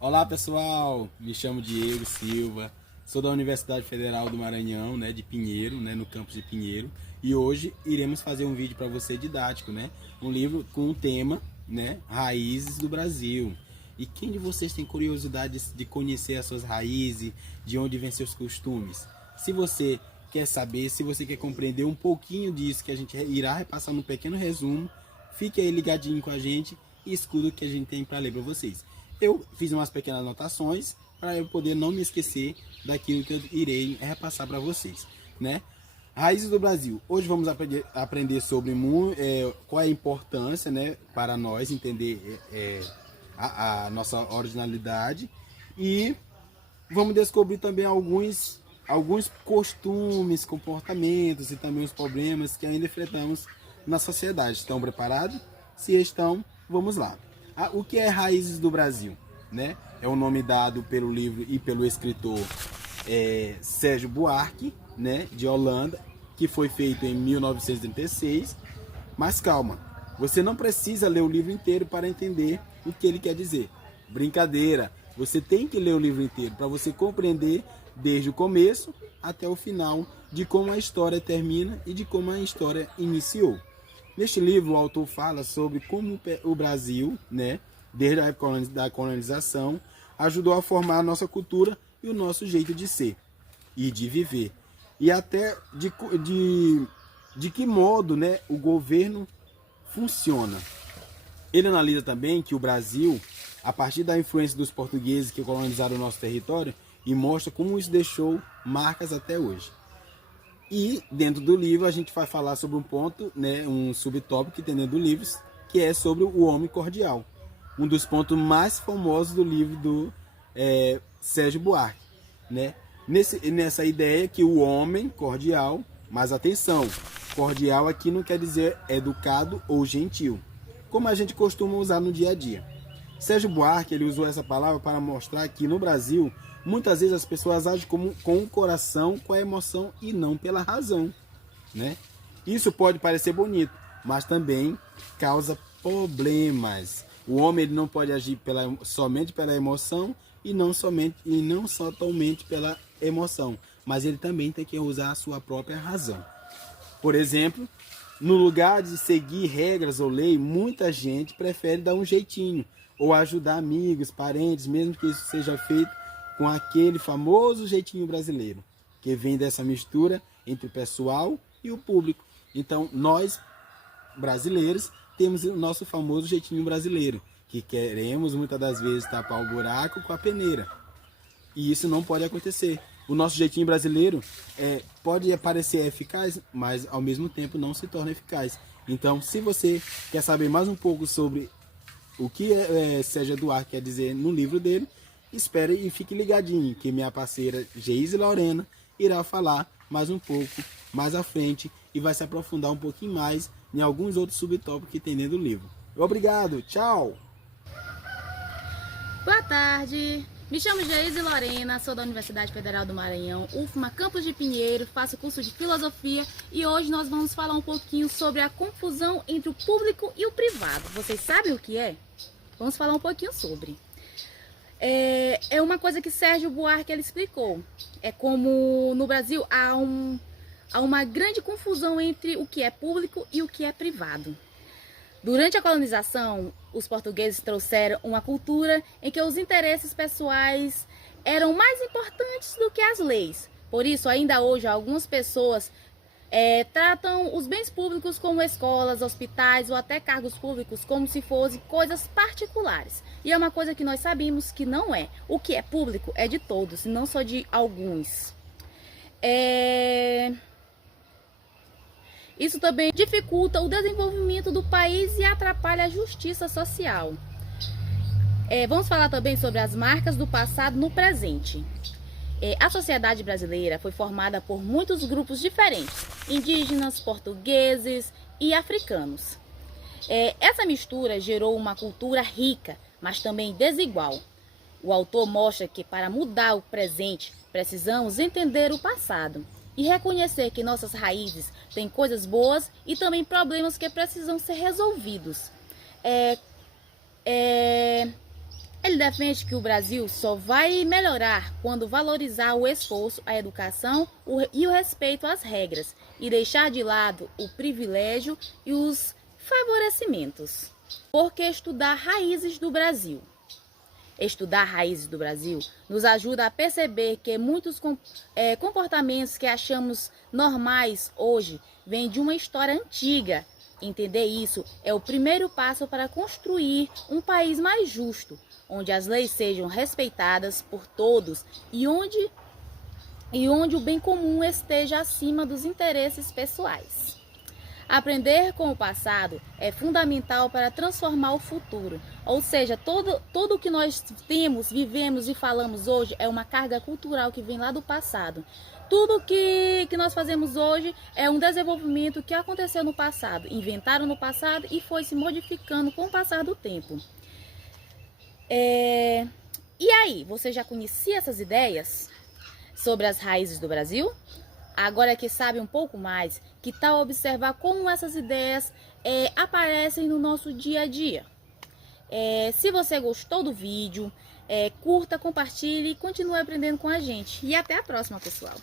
Olá pessoal, me chamo Diego Silva, sou da Universidade Federal do Maranhão, de Pinheiro, no campus de Pinheiro, e hoje iremos fazer um vídeo para você didático, um livro com o tema, Raízes do Brasil. E quem de vocês tem curiosidade de conhecer as suas raízes, de onde vêm seus costumes? Se você quer saber, se você quer compreender um pouquinho disso que a gente irá repassar num pequeno resumo, fique aí ligadinho com a gente e escuta o que a gente tem para ler para vocês. Eu fiz umas pequenas anotações para eu poder não me esquecer daquilo que eu irei repassar para vocês, Raízes do Brasil. Hoje vamos aprender sobre qual é a importância, para nós entender a nossa originalidade, e vamos descobrir também alguns costumes, comportamentos e também os problemas que ainda enfrentamos na sociedade. Estão preparados? Se estão, vamos lá. O que é Raízes do Brasil? É o nome dado pelo livro e pelo escritor Sérgio Buarque, de Holanda, que foi feito em 1936. Mas calma, você não precisa ler o livro inteiro para entender o que ele quer dizer. Brincadeira, você tem que ler o livro inteiro para você compreender desde o começo até o final de como a história termina e de como a história iniciou. Neste livro, o autor fala sobre como o Brasil, desde a época da colonização, ajudou a formar a nossa cultura e o nosso jeito de ser e de viver. E até de que modo o governo funciona. Ele analisa também que o Brasil, a partir da influência dos portugueses que colonizaram o nosso território, e mostra como isso deixou marcas até hoje. E dentro do livro a gente vai falar sobre um ponto, um subtópico que tem dentro do livro, que é sobre o homem cordial. Um dos pontos mais famosos do livro do Sérgio Buarque. Nessa ideia que o homem cordial, mas atenção, cordial aqui não quer dizer educado ou gentil, como a gente costuma usar no dia a dia. Sérgio Buarque ele usou essa palavra para mostrar que no Brasil muitas vezes as pessoas agem com o coração, com a emoção e não pela razão. Isso pode parecer bonito, mas também causa problemas. O homem ele não pode agir somente pela emoção e não totalmente pela emoção, mas ele também tem que usar a sua própria razão. Por exemplo, no lugar de seguir regras ou lei, muita gente prefere dar um jeitinho ou ajudar amigos, parentes, mesmo que isso seja feito com aquele famoso jeitinho brasileiro, que vem dessa mistura entre o pessoal e o público. Então, nós, brasileiros, temos o nosso famoso jeitinho brasileiro, que queremos muitas das vezes tapar o buraco com a peneira. E isso não pode acontecer. O nosso jeitinho brasileiro pode parecer eficaz, mas ao mesmo tempo não se torna eficaz. Então, se você quer saber mais um pouco sobre o que Sérgio Buarque quer dizer no livro dele, espere e fique ligadinho, que minha parceira Geise Lorena irá falar mais um pouco mais à frente e vai se aprofundar um pouquinho mais em alguns outros subtópicos que tem dentro do livro. Obrigado, tchau! Boa tarde, me chamo Geise Lorena, sou da Universidade Federal do Maranhão, UFMA, campus de Pinheiro, faço curso de Filosofia e hoje nós vamos falar um pouquinho sobre a confusão entre o público e o privado. Vocês sabem o que é? Vamos falar um pouquinho sobre. É uma coisa que Sérgio Buarque ele explicou. É como no Brasil há uma grande confusão entre o que é público e o que é privado. Durante a colonização, os portugueses trouxeram uma cultura em que os interesses pessoais eram mais importantes do que as leis. Por isso, ainda hoje, algumas pessoas tratam os bens públicos como escolas, hospitais ou até cargos públicos como se fossem coisas particulares. E é uma coisa que nós sabemos que não é. O que é público é de todos, não só de alguns. Isso também dificulta o desenvolvimento do país e atrapalha a justiça social. Vamos falar também sobre as marcas do passado no presente. A sociedade brasileira foi formada por muitos grupos diferentes, indígenas, portugueses e africanos. Essa mistura gerou uma cultura rica, mas também desigual. O autor mostra que para mudar o presente, precisamos entender o passado e reconhecer que nossas raízes têm coisas boas e também problemas que precisam ser resolvidos. É Ele defende que o Brasil só vai melhorar quando valorizar o esforço, a educação e o respeito às regras e deixar de lado o privilégio e os favorecimentos. Porque estudar raízes do Brasil. Estudar raízes do Brasil nos ajuda a perceber que muitos comportamentos que achamos normais hoje vêm de uma história antiga. Entender isso é o primeiro passo para construir um país mais justo, onde as leis sejam respeitadas por todos e onde o bem comum esteja acima dos interesses pessoais. Aprender com o passado é fundamental para transformar o futuro, ou seja, tudo o que nós temos, vivemos e falamos hoje é uma carga cultural que vem lá do passado. Tudo que nós fazemos hoje é um desenvolvimento que aconteceu no passado, inventaram no passado e foi se modificando com o passar do tempo. E aí, você já conhecia essas ideias sobre as raízes do Brasil? Agora que sabe um pouco mais, que tal observar como essas ideias aparecem no nosso dia a dia? Se você gostou do vídeo, curta, compartilhe e continue aprendendo com a gente. E até a próxima, pessoal!